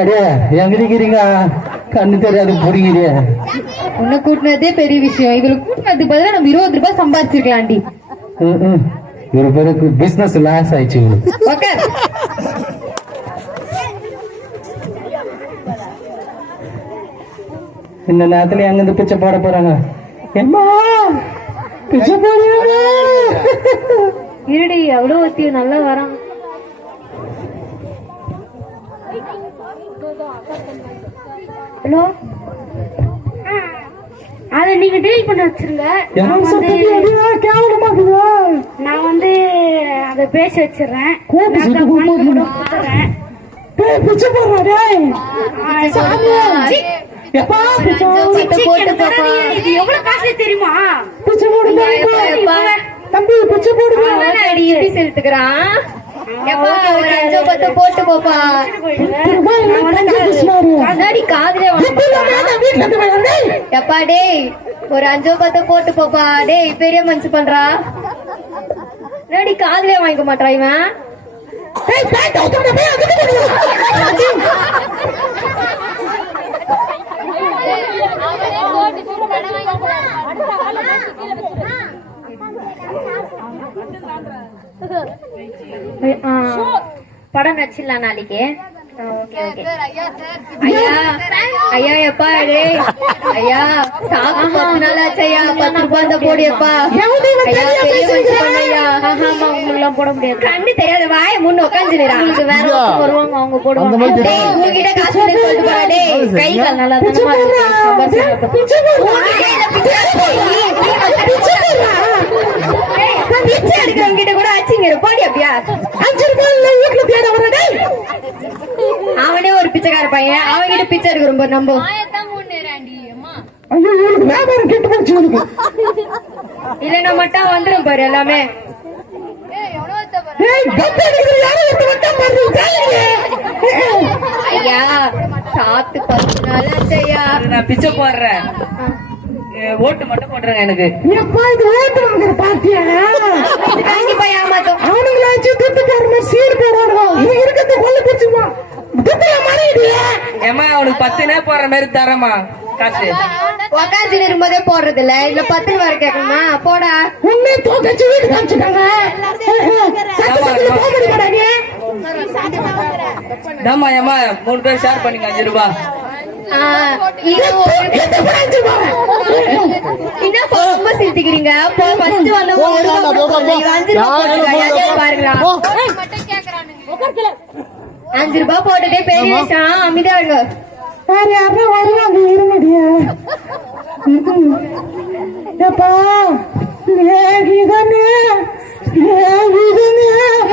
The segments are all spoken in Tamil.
அடியே எங்கிருக்கிறீங்க? கண்ணு தெரியாது புரியுது. உன்னை கூட்டினதே பெரிய விஷயம். இதுல கூட்டினதுக்கு பதிலா நம்ம 20 ரூபாய் சம்பாதிச்சிருக்கலாம்டி. ஒரு பேருக்கு பிசினஸ் லாஸ் ஆயிடுச்சு. இந்த நேரத்துல அங்கிருந்து பிச்சை போட போறாங்க. பிச்சை போடுறாங்க. இருடி அவ்வளவு ஒத்தி நல்லா வரான். ஹலோ, அதை நீங்க டீல் பண்ண வச்சிருங்க. நான் வந்து அதை பேச வச்சிடறேன். எவ்வளவு காசு தெரியுமா? தம்பி பிச்சை போடுங்க செலுத்துக்கிறான். போட்டு போப்பா. எப்பா டேய் ஒரு 5-10 போட்டு போப்பா. டேய் பெரிய மனுஷு பண்றா. டேடி காதுலயே வாங்கிக்க மாட்டா இவன். படம் நடிச்சிடலாம் நாளைக்கு. ஐயா ஐயா எப்பா டேய் ஐயா சாக்கு 10 நாள் ஆச்சையா. 10 ரூபாய் தான் போடியப்பா. உங்களுக்குலாம் போட முடியாது. கண்ணு தெரியாத வாய முன்ன உட்காந்துருக்கா. வேற வருவாங்க அவங்க போடுவாங்க. உங்ககிட்ட காசு சொல்லிட்டு போறா. டேய் கை கால் நல்லா பிச்சை எடுக்கிறவங்க கிட்ட கூட ஆச்சுங்க போடி. அப்படியா 5 ரூபாய் அவனே ஒரு பிச்சைக்கார பையன். அவன்கிட்ட பிச்சை எடுக்க ரொம்ப நம்ப. இல்லன்னா மட்டும் வந்துடும் பாரு எல்லாமே. ஐயா சாத்து 10 நாள் ஆச்சையா. நான் பிச்சை போடுறேன். ஓட்டு மட்டும் போட்டுருங்க எனக்கு. கண்டிப்பா ஏமாத்தோம். அவனுக்கு 10 போடுற மாதிரி தரமா காசு. உக்காந்து இருக்கும்போதே போடுறது இல்ல. இல்ல 10 வர கேட்கணுமா? போடா. உன்னை தோக்கச்சு வீடு காமிச்சுட்டாங்க. ஏமா 3 பேர் ஷேர் பண்ணிங்க 5 ரூபாய். ரொம்ப சிரிக்கிறீங்க. பாருங்களா 5 ரூபாய் போட்டுட்டே பெரிய விஷயம். அமைதியா இருங்க. வேற யாரும் வருவாங்க இருமடியா.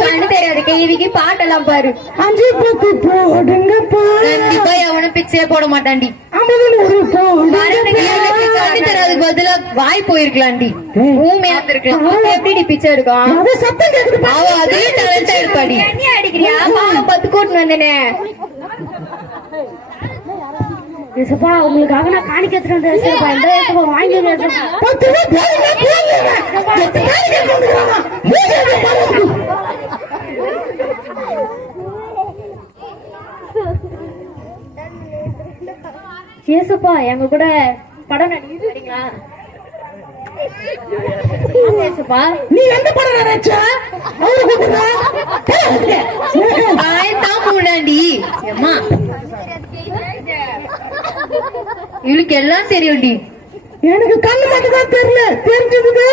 கண்ணு தெரியாது கேள்விக்கு பாட்டெல்லாம் பாரு. 5-10 போடுங்கப்பா. கண்டிப்பா எவனும் பிச்சையே போட மாட்டான்டி. அதுக்கு பதிலா வாய் போயிருக்கலாம்டி. ஊமையா இருக்கலாம். எப்படி பிச்சை எடுக்கும்? அதே டேலண்டா இருப்பாடி. அடிக்கிறியா 10 கூட்டு வந்தனே. உங்களுக்காக நான் காணிக்க வாங்கி ஏசப்பா எங்க கூட படம் நடிக்கிறீங்களா? நீ எந்த படம் நினைச்ச? இவளுக்கு எல்லாம் தெரியும்டி. எனக்கு கண்ணு மட்டும் தான் தெரியல. தெரிஞ்சது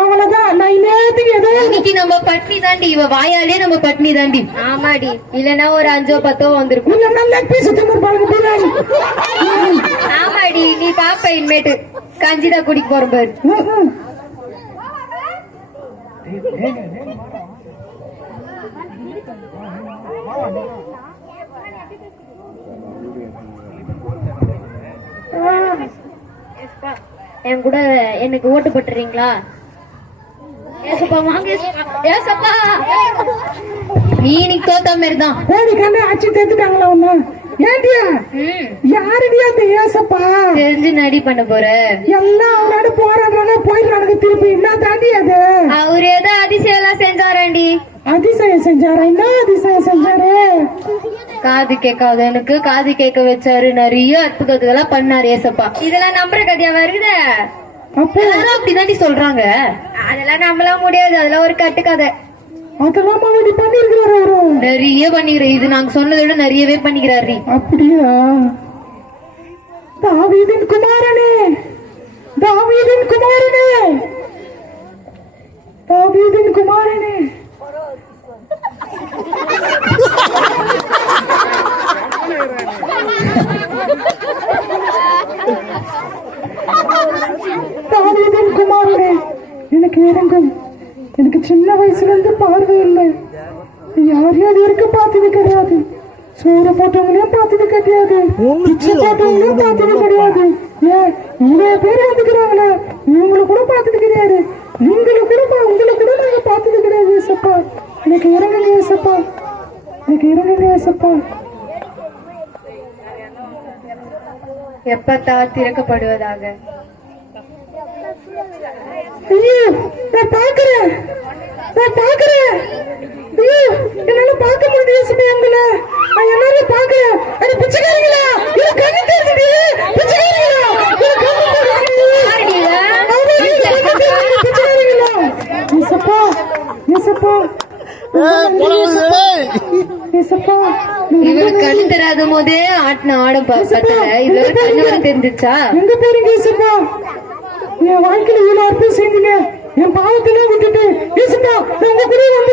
அவ்வளவுதான். நான் இன்னைக்கு நம்ம பட்னி தாண்டி. இவ வாயாலே நம்ம பட்னி தாண்டி. ஆமாடி. இல்லன்னா ஒரு 5-10 வந்திருக்கும். ஆமாடி. நீ பாப்ப இனிமேட்டு கஞ்சிதான் குடிக்க போற பாரு. என் கூட எனக்கு ஓட்டு போட்டுறீங்களா? நீ இன்னைக்கு தோத்த மாதிரி தான். கோடி கண்ணு அச்சு தேத்துட்டாங்களா ஒண்ணு? ஏண்டியா யாருடியா அந்த ஏசப்பா? தெரிஞ்சு நடி பண்ண போற எல்லாம் அவனோட போராடுறாங்க போயிடுறாங்க திருப்பி. என்ன தாண்டி அது? அவரு ஏதோ அதிசயம் எல்லாம் செஞ்சாராண்டி. அதிசயம் செஞ்சாரா? என்ன அதிசயம் செஞ்சாரு? காது கேட்காத எனக்கு காது கேட்க வச்சாரு, நிறைய அற்புதத்தெல்லாம் பண்ணாரு ஏசப்பா. இதெல்லாம் நம்புற கதையா வருத? அப்போ எல்லாரும் அப்படிதாண்டி சொல்றாங்க. அதெல்லாம் நம்பலாம் முடியாது, அதெல்லாம் ஒரு கட்டுக்கதை. அதெல்லாம் அவன் பண்ணிருக்கிறாரு அவரு. நிறைய பண்ணிக்கிறேன், இது நாங்க சொன்னதை விட நிறையவே பண்ணிக்கிறாரு. அப்படியா? தாவீதின் குமாரனே, தாவீதின் குமாரனே, தாவீதின் குமாரனே. தாவீதின் குமாரனே, எனக்கு இறங்கும். எனக்கு சின்ன வயசுல இருந்து பார்வை இல்லை. யார் யார் இருக்க பார்த்தது கிடையாது. சோறு போட்டவங்களையும் பார்த்தது கிடையாது. பிச்சை போட்டவங்களையும் பார்த்தது கிடையாது. ஏன் இவ்வளவு பேர் வந்துக்கிறாங்களே, இவங்களை கூட பார்த்தது கிடையாது. உங்களை கூட நாங்க பார்த்தது கிடையாது ஏசப்பா. எனக்கு இறங்குங்க ஏசப்பா, எனக்கு இறங்குங்க ஏசப்பா. எப்பத்தா திறக்கப்படுவதாக? ஐயோ, நான் பாக்குறேன். ஐயோ, என்னால பார்க்க முடியுது ஏசப்பா. உங்களை நான் எல்லாரும் பாக்குறேன். அது பிச்சைக்காரங்களா? இது கண்ணு தெரியுது. பிச்சைக்காரங்களா? இது கண்ணு தெரியுது. பிச்சைக்காரங்களா? ஏசப்பா, ஏசப்பா, ஏசப்பா. இவருக்கு கண்ணு தராத போதே ஆட்டின ஆடம் பார்த்தல, இதுல கண்ணு வர தெரிஞ்சிச்சா? எங்க போறீங்க ஏசப்பா? என் வாழ்க்கையில இவ்வளவு அற்புதம் செஞ்சீங்க. என் பாவத்திலே விட்டுட்டு ஏசப்பா நான் உங்க கூட வந்து